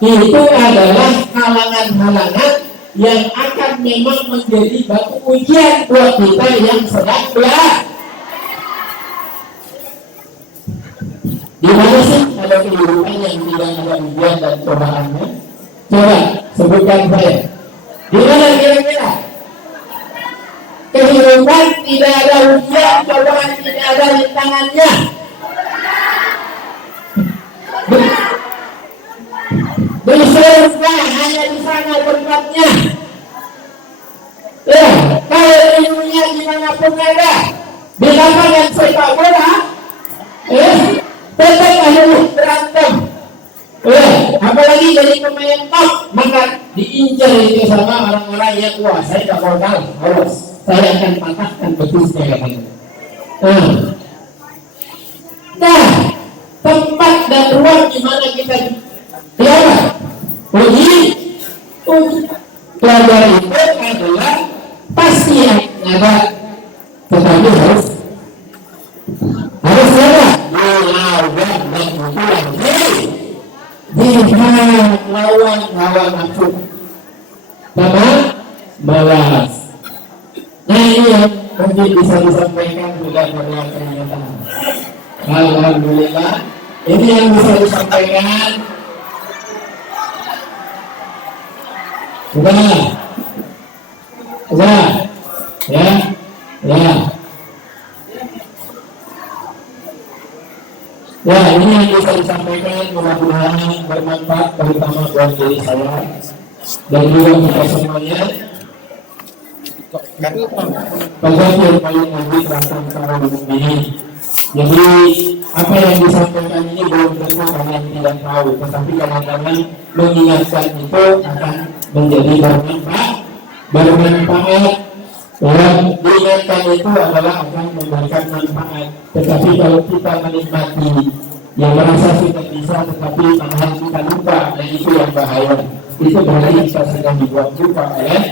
itu adalah halangan-halangan yang akan memang menjadi batu ujian buat kita yang sedang belajar. Di mana sih ada kehidupan yang tidak ada ujian dan cobaannya? Coba sebutkan saya. Di mana kira-kira? Kehidupan tidak ada ujian, cobaan tidak ada rintangannya. Di surga hanya di sana tempatnya. Ya, kalau di dunia dimanapun ada, di lapangan sepak bola, tetap harus berantem. Apalagi dari pemain top, maka diincar itu sama orang-orang yang wah saya tak mau kalah, awas, saya akan patahkan betisnya katanya. Nah, tempat dan ruang di mana kita pelajar itu adalah pasti ada, tetapi harus melawan dan mempulang jihad lawan hawa nafsu sama balas. Nah, ini yang mungkin bisa disampaikan juga pada kenyataan. Alhamdulillah, ini yang bisa disampaikan. Sudah, ya. Ya, ini yang bisa disampaikan, mudah-mudahan bermanfaat terutama buat diri saya dan juga kita semuanya. Pagi yang paling lebih tentang kaum ini. Jadi apa yang disampaikan ini belum tentu kalian tidak tahu, tetapi kadang-kadang mengingatkan itu akan menjadi bermanfaat. Dan diingatkan itu adalah akan memberikan manfaat. Tetapi kalau kita menikmati yang merasa sudah bisa, tetapi malahan kita lupa, dan itu yang bahaya. Itu berarti kita sedang dibuat lupa oleh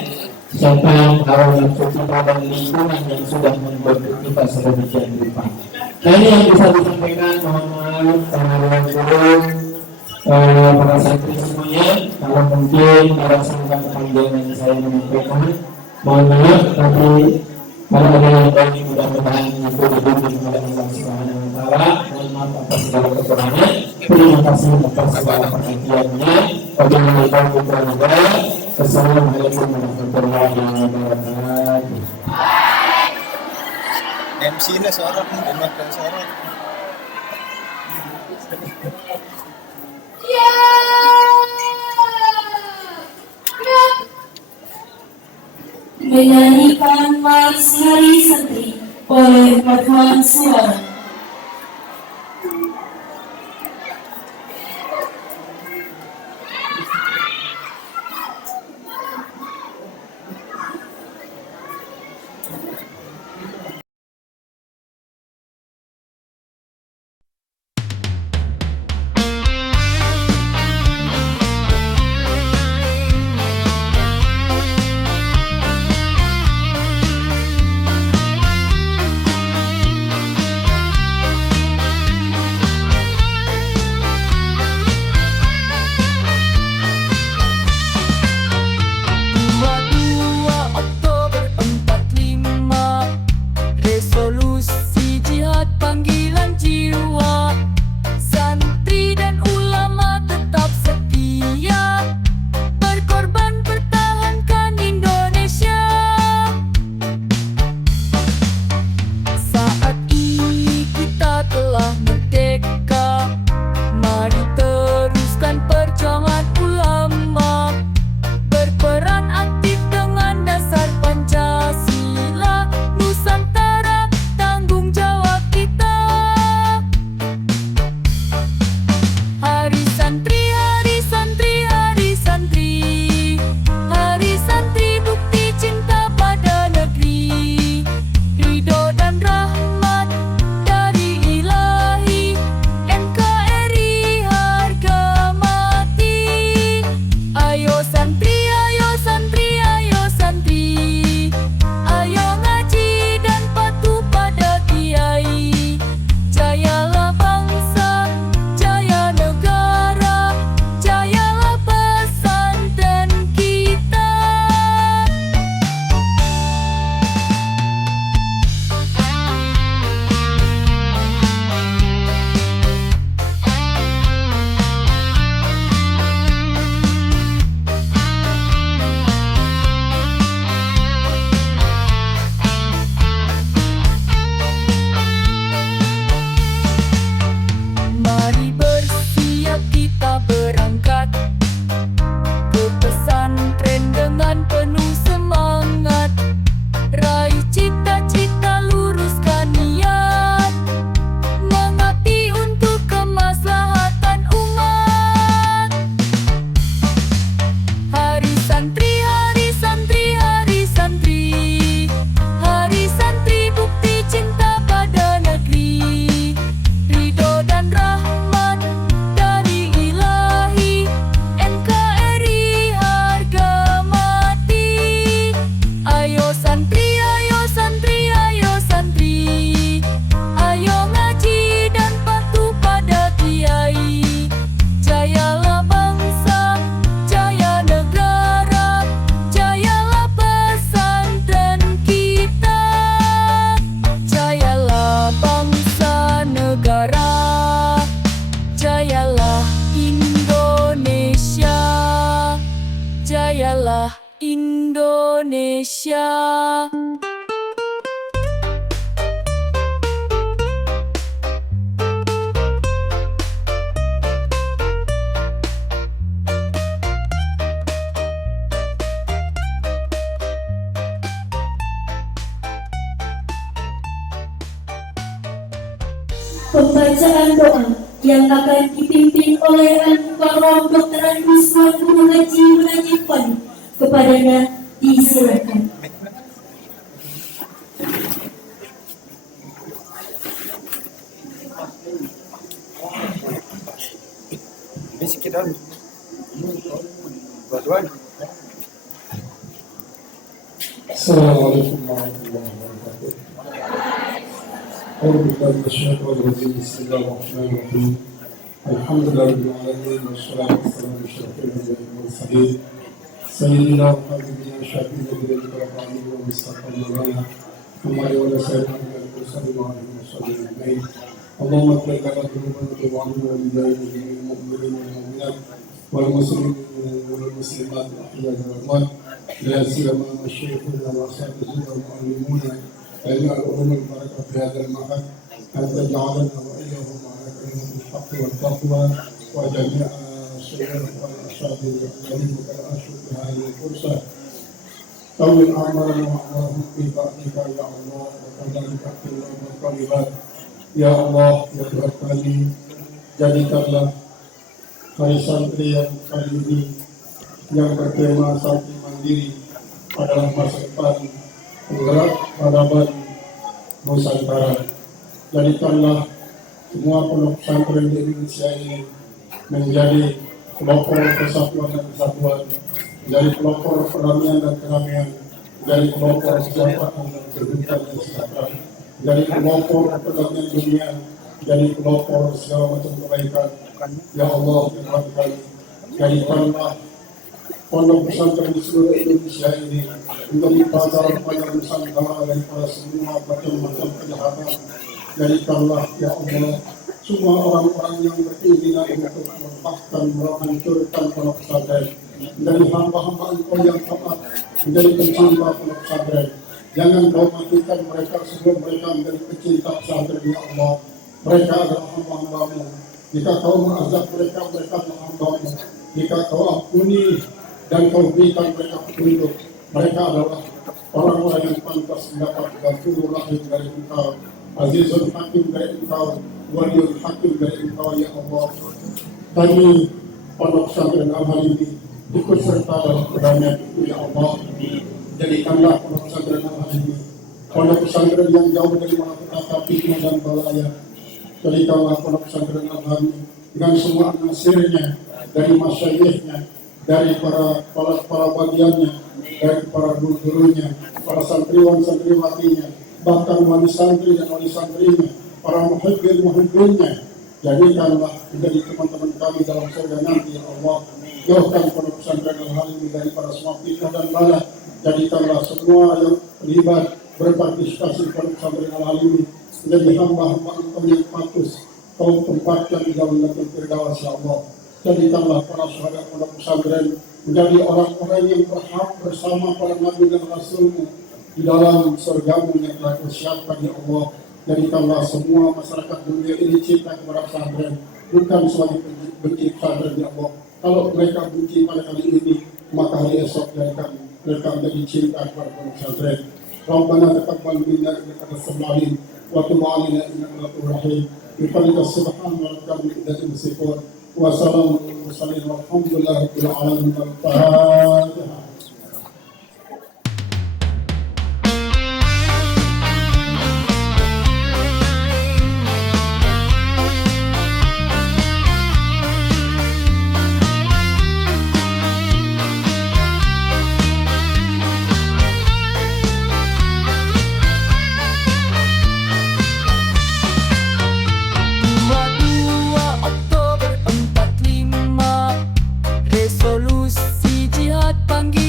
setan, hawa nafsu kita dan lingkungan yang sudah membuat kita sedemikian lupa. Nah, ini yang bisa disampaikan. Mohon maaf para guru, para santri semuanya, kalau mungkin ada sangka kepanjangan yang saya menyampaikan, mohon maaf. Tapi kalau ada yang baik, mudah-mudahan itu didukung oleh Allah Subhanahu Wa Taala. Mohon maaf atas segala kekurangan. Terima kasih atas segala perhatiannya. Wabillahi taufiq. Assalamualaikum warahmatullahi wabarakatuh. MC ini sorot nih, dan sorot. Menyanyikan Mars Hari Santri oleh Paduan Suara. Pembacaan doa yang akan dipimpin oleh Al-Mukarram Dr. Islam Guru Haji Munajib Fani. Kepadanya disilakan. Ini sekitar Baduan. Assalamualaikum warahmatullahi wabarakatuh. أعوذ بالله من الشيطان الرجيم بسم الله الرحمن الرحيم الحمد لله رب العالمين والصلاة والسلام على أشرف الأنبياء والمرسلين سيدنا وحبيبنا شفيعنا بذلك ربنا ومستقبل لنا محمد وعلى سيدنا المرسلين وعلى آله وصحبه أجمعين اللهم اغفر لنا ذنوبنا ولوالدينا ولجميع المؤمنين والمؤمنات والمسلمين والمسلمات الأحياء والأموات لا سيما مشايخنا وأساتذتنا ومعلمونا أجمع الأمم البركة في هذا المعهد أن تجعلنا وإياهم على كلمة الحق والتقوى وجميع الشيوخ والأساتذة الذين أشرف بهذه الفرصة طول أعمارنا وأعمارهم في طاعتك يا الله وكذلك في الأمم الطيبات يا Allah ya Tuhan kami, jadikanlah hari santri yang kali ini yang bertema santri mandiri adalah masa depan penggerak peradaban Nusantara. Jadikanlah semua pondok pesantren di Indonesia ini menjadi pelopor persatuan dan kesatuan, menjadi pelopor perdamaian dan kedamaian, menjadi pelopor kesejahteraan dan kehidupan yang sejahtera, dari pelopor perdamaian dunia, dari pelopor segala macam kebaikan. Ya Allah, ya Tuhan kami, jadikanlah pondok pesantren di seluruh Indonesia ini menjadi pelajaran Nusantara daripada semua macam kejahatan. Jadikanlah ya Allah semua orang-orang yang berkeinginan untuk melepaskan, menghancurkan pondok pesantren menjadi hamba-hamba Engkau yang taat, menjadi pencinta pondok pesantren. Jangan kau matikan mereka sebelum mereka menjadi pecinta pesantren ya Allah. Mereka adalah hamba-hambamu. Jika kau mengazab mereka, mereka adalah hambamu. Jika kau ampuni dan kau berikan mereka petunjuk, mereka adalah orang-orang yang pantas mendapat Ghafurur Rahim dari Engkau, Azizul Hakim dari Engkau, Waliyul Hakim dari Engkau ya Allah. Kami pondok pesantren Al ini ikut serta dalam perdamaian itu ya Allah. Jadikanlah pondok pesantren Al ini pondok pesantren yang jauh dari malapetaka, fitnah dan balaya. Jadikanlah pondok pesantren Al ini dengan semua nasirnya, dari masyayikhnya, dari para bagiannya, dari para guru-gurunya, para santriwan-santriwatinya, bahkan wali santri dan wali santrinya, para muhibbin-muhibbinnya. Jadikanlah menjadi teman-teman kami dalam surga nanti ya Allah. Jauhkan pondok pesantren Al ini dari para semua fitnah dan bala. Jadikanlah semua yang terlibat berpartisipasi di pondok pesantren Al ini menjadi hamba-hamba Engkau yang patut Kau tempatkan di dalam Jannatul Firdaus ya Allah. Jadikanlah para sahabat pondok pesantren menjadi orang-orang yang berhak bersama para nabi dan rasul-Mu di dalam surga-Mu yang telah Kau siapkan ya Allah. Jadikanlah semua masyarakat dunia ini cinta kepada pesantren, bukan sebagai benci pesantren ya Allah. Kalau mereka benci pada kali ini, maka hari esok mereka menjadi cinta kepada pondok pesantren. Rabbana taqabbal minna innaka antas samiul alim wa tub 'alaina innaka antal tawwabur rahim. Bifadlika subhana rabbika rabbil izzati amma yasifun. Wassalamu ala mursalin walhamdulillahi rabbil alamin. Al-Fatihah. Oktober 45 resolusi jihad panggil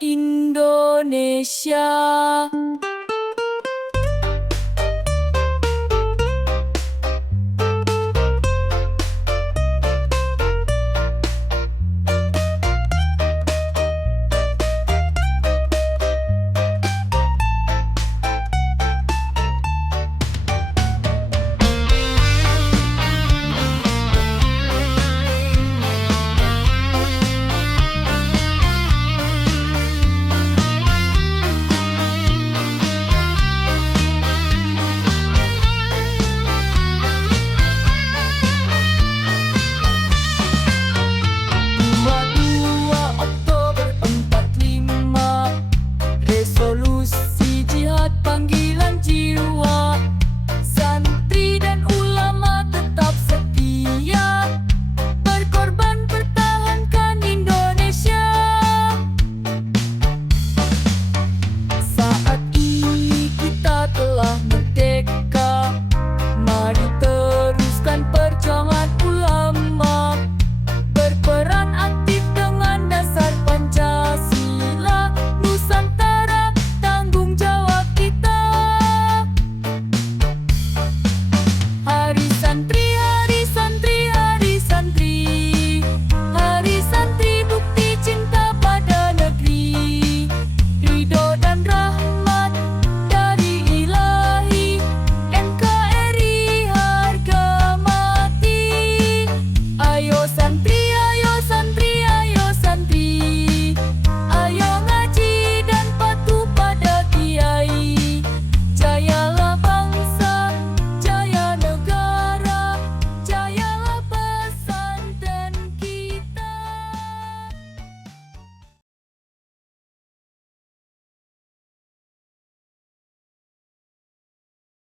Indonesia.